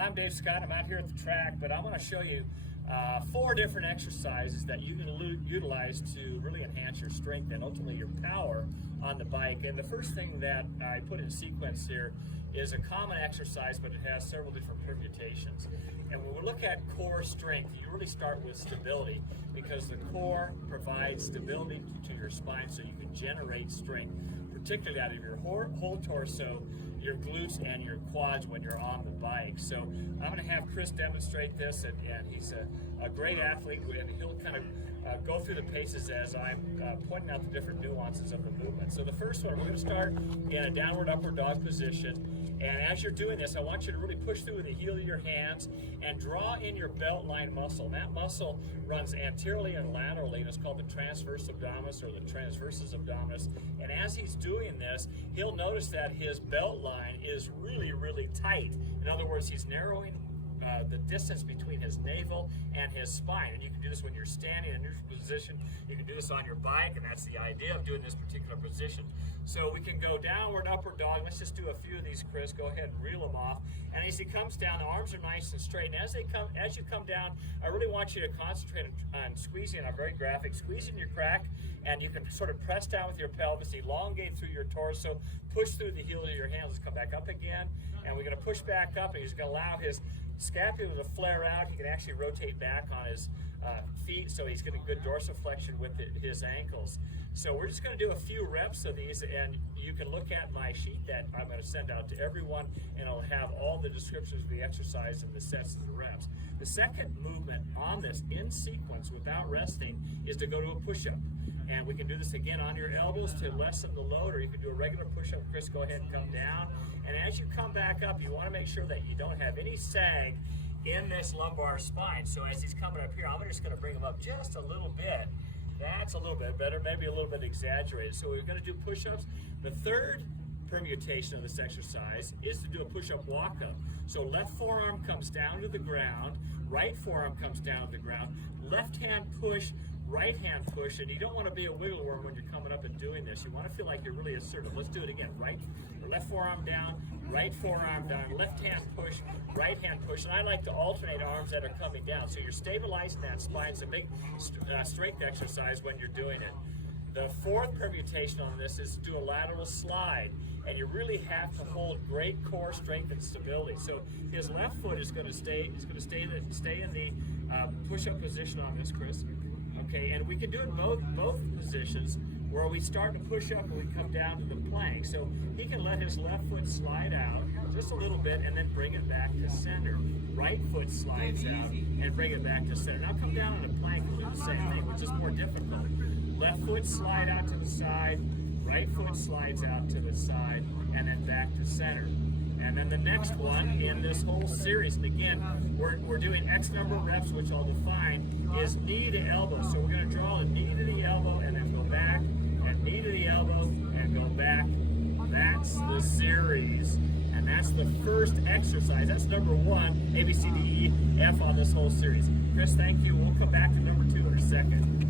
I'm Dave Scott. I'm out here at the track, but I'm going to show you 4 different exercises that you can utilize to really enhance your strength and ultimately your power on the bike. And the first thing that I put in sequence here is a common exercise, but it has several different permutations. And when we look at core strength, you really start with stability, because the core provides stability to your spine so you can generate strength, particularly out of your whole torso, your glutes, and your quads when you're on the bike. So I'm going to have Chris demonstrate this, and he's a great athlete, and he'll kind of go through the paces as I'm pointing out the different nuances of the movement. So the first one, we're going to start in a downward upward dog position. And as you're doing this, I want you to really push through with the heel of your hands and draw in your belt line muscle. And that muscle runs anteriorly and laterally, and it's called the transverse abdominis or the transversus abdominis. And as he's doing this, he'll notice that his belt line is really, really tight. In other words, he's narrowing the distance between his navel and his spine. And you can do this when you're standing in a neutral position. You can do this on your bike, and that's the idea of doing this particular position. So we can go downward, upward dog. Let's just do a few of these, Chris. Go ahead and reel them off. And as he comes down, the arms are nice and straight. And as you come down, I really want you to concentrate on squeezing. I'm very graphic. Squeezing your crack, and you can sort of press down with your pelvis, elongate through your torso, push through the heel of your hands. Let's come back up again, and we're going to push back up, and he's going to allow his scapula to flare out. He can actually rotate back on his feet, so he's getting good dorsiflexion with his ankles. So we're just going to do a few reps of these, and you can look at my sheet that I'm going to send out to everyone, and it'll have all the descriptions of the exercise and the sets of the reps. The second movement on this in sequence without resting is to go to a push-up. And we can do this again on your elbows to lessen the load, or you can do a regular push-up. Chris, go ahead and come down. And as you come back up, you want to make sure that you don't have any sag in this lumbar spine. So as he's coming up here, I'm just going to bring him up just a little bit. That's a little bit better, maybe a little bit exaggerated. So we're going to do push-ups. The third permutation of this exercise is to do a push-up walk-up. So left forearm comes down to the ground, right forearm comes down to the ground, left hand push, right hand push, and you don't want to be a wiggle worm when you're coming up and doing this. You want to feel like you're really assertive. Let's do it again. Left forearm down, right forearm down, left hand push, right hand push. And I like to alternate arms that are coming down. So you're stabilizing that spine. It's a big strength exercise when you're doing it. The fourth permutation on this is to do a lateral slide, and you really have to hold great core strength and stability. So his left foot is going to stay in the push-up position on this, Chris. Okay, and we can do it in both positions, where we start to push up and we come down to the plank. So he can let his left foot slide out just a little bit and then bring it back to center. Right foot slides out and bring it back to center. Now come down on a plank and do the same thing, which is more difficult. Left foot slide out to the side, right foot slides out to the side, and then back to center. And then the next one in this whole series, and again, we're doing X number of reps, which I'll define, is knee to elbow. So we're going to draw a knee to the elbow and then go back, and knee to the elbow and go back. That's the series. And that's the first exercise. That's number 1, A, B, C, D, E, F on this whole series. Chris, thank you. We'll come back to number 2 in a second.